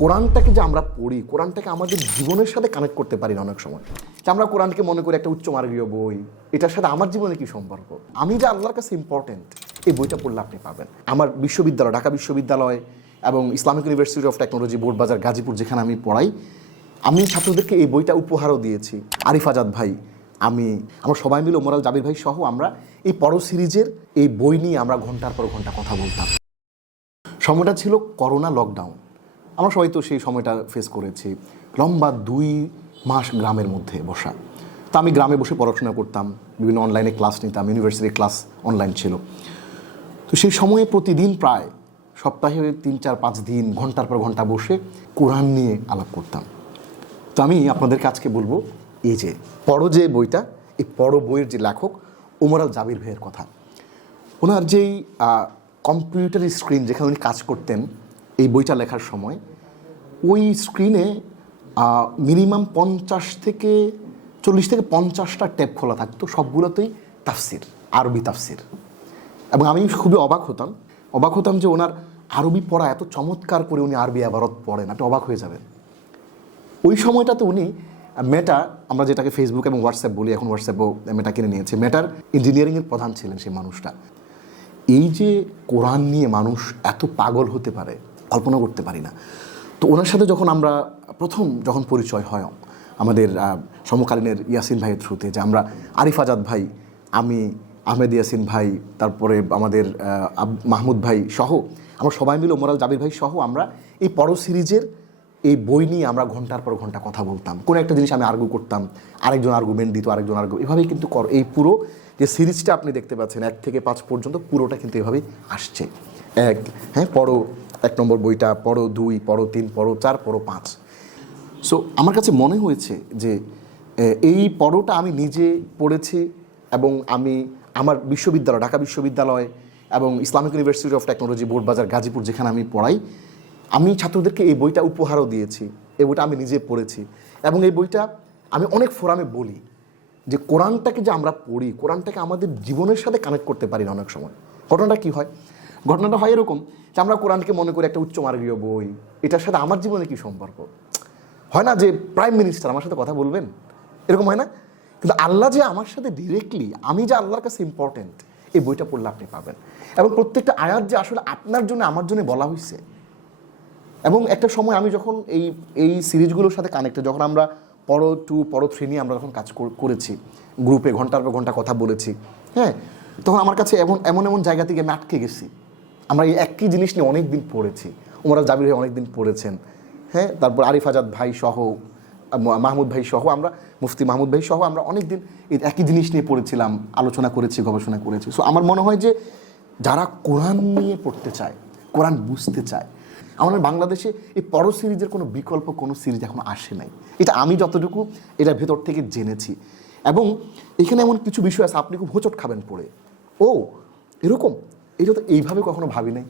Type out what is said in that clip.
কোরআনটাকে যে আমরা পড়ি, কোরআনটাকে আমাদের জীবনের সাথে কানেক্ট করতে পারি না অনেক সময়। যে আমরা কোরআনকে মনে করি একটা উচ্চমার্গীয় বই, এটার সাথে আমার জীবনে কি সম্পর্ক? আমি যে আল্লাহর কাছে ইম্পর্টেন্ট, এই বইটা পড়লে আপনি পাবেন। আমার বিশ্ববিদ্যালয়, ঢাকা বিশ্ববিদ্যালয় এবং Islamic university of technology, Boardbazar, Gazipur, যেখানে আমি পড়াই, আমি ছাত্রদেরকে এই বইটা উপহারও দিয়েছি। আরিফ আজাদ ভাই, আমরা সবাই মিলে, ওমর আল জাবির ভাই সহ, আমরা এই পড়ো সিরিজের এই বই নিয়ে আমরা ঘন্টার পর ঘন্টা কথা বলতাম। সময়টা ছিল করোনা লকডাউন। আমরা সবাই তো সেই সময়টা ফেস করেছি। লম্বা 2 মাস গ্রামের মধ্যে বসা। তা আমি গ্রামে বসে পড়াশোনা করতাম, বিভিন্ন অনলাইনে ক্লাস নিতাম, ইউনিভার্সিটির ক্লাস অনলাইন ছিল। তো সেই সময়ে প্রতিদিন প্রায় সপ্তাহে 3-4-5 দিন ঘন্টার পর ঘন্টা বসে কোরআন নিয়ে আলাপ করতাম। তো আমি আপনাদেরকে আজকে বলবো, এই যে পড়ো যে বইটা, এই পড়ো বইয়ের যে লেখক ওমর আল জাবির ভাইয়ের কথা। ওনার যেই কম্পিউটার স্ক্রিন যেখানে উনি কাজ করতেন এই বইটা লেখার সময়, ওই স্ক্রিনে মিনিমাম 40 থেকে 50টা ট্যাব খোলা থাকতো, সবগুলোতেই তাফসির, আরবি তাফসির। এবং আমি খুবই অবাক হতাম যে ওনার আরবি পড়া এত চমৎকার করে উনি আরবি আবারত পড়েন, আপনি অবাক হয়ে যাবেন। ওই সময়টাতে উনি মেটা, আমরা যেটাকে ফেসবুক এবং হোয়াটসঅ্যাপ বলি, এখন হোয়াটসঅ্যাপও মেটা কিনে নিয়েছে, মেটার ইঞ্জিনিয়ারিংয়ের প্রধান ছিলেন সেই মানুষটা। এই যে কোরআন নিয়ে মানুষ এত পাগল হতে পারে, কল্পনা করতে পারি না। তো ওনার সাথে আমরা যখন পরিচয় হয় আমাদের সমকালীনের ইয়াসিন ভাইয়ের থ্রুতে, যে আমরা আরিফ আজাদ ভাই, আমি, আহমেদ ইয়াসিন ভাই, তারপরে আমাদের মাহমুদ ভাই সহ, আমরা সবাই মিলে, ওমর আল জাবির ভাই সহ, আমরা এই পড়ো সিরিজের এই বই নিয়ে আমরা ঘন্টার পর ঘন্টা কথা বলতাম। কোনো একটা জিনিস আমি আর্গু করতাম, আরেকজন আর্গুমেন্ট দিত, আরেকজন এভাবেই কিন্তু এই পুরো যে সিরিজটা আপনি দেখতে পাচ্ছেন 1 থেকে 5 পর্যন্ত, পুরোটা কিন্তু এভাবেই আসছে। পড়ো 1 নম্বর বইটা, পড়ো 2, পড়ো 3, পড়ো 4, পড়ো 5। সো আমার কাছে মনে হয়েছে যে এই পড়োটা আমি নিজে পড়েছি এবং আমার বিশ্ববিদ্যালয়, ঢাকা বিশ্ববিদ্যালয় এবং Islamic university of technology, Boardbazar, Gazipur, যেখানে আমি পড়াই, আমি ছাত্রদেরকে এই বইটা উপহারও দিয়েছি। এই বইটা আমি নিজে পড়েছি এবং এই বইটা আমি অনেক ফোরামে বলি যে কোরআনটাকে যে আমরা পড়ি, কোরআনটাকে আমাদের জীবনের সাথে কানেক্ট করতে পারি না অনেক সময়। ঘটনাটা কী হয়? ঘটনাটা হয় এরকম যে আমরা কোরআনকে মনে করি একটা উচ্চমার্গীয় বই, এটার সাথে আমার জীবনে কী সম্পর্ক? হয় না যে প্রাইম মিনিস্টার আমার সাথে কথা বলবেন, এরকম হয় না? কিন্তু আল্লাহ যে আমার সাথে ডিরেক্টলি, আমি যে আল্লাহর কাছে ইম্পর্টেন্ট, এই বইটা পড়লে আপনি পাবেন। এবং প্রত্যেকটা আয়াত যে আসলে আপনার জন্য, আমার জন্য বলা হয়েছে। এবং একটা সময় আমি যখন এই সিরিজগুলোর সাথে কানেক্টেড, যখন আমরা পড়ো 2, পড়ো 3 নিয়ে আমরা যখন কাজ করেছি, গ্রুপে ঘন্টার পর ঘন্টা কথা বলেছি, তখন আমার কাছে এমন জায়গা থেকে আমি আটকে গেছি। আমরা এই একই জিনিস নিয়ে অনেক দিন পড়েছি, ওমর আল জাবির ভাই অনেক দিন পড়েছেন, তারপর আরিফ আজাদ ভাই সহ, মাহমুদ ভাই সহ, আমরা মুফতি মাহমুদ ভাই সহ, আমরা অনেক দিন এই একই জিনিস নিয়ে পড়েছিলাম, আলোচনা করেছি, গবেষণা করেছি। সো আমার মনে হয় যে যারা কোরআন নিয়ে পড়তে চায়, কোরআন বুঝতে চায়, আমাদের বাংলাদেশে এই পড়ো সিরিজের কোনো বিকল্প কোনো সিরিজ এখন আসে নাই। এটা আমি যতটুকু এটার ভেতর থেকে জেনেছি। এবং এখানে এমন কিছু বিষয় আছে আপনি খুব হোঁচট খাবেন পড়ে, ও এরকম, এটা তো এইভাবে কখনো ভাবি নাই।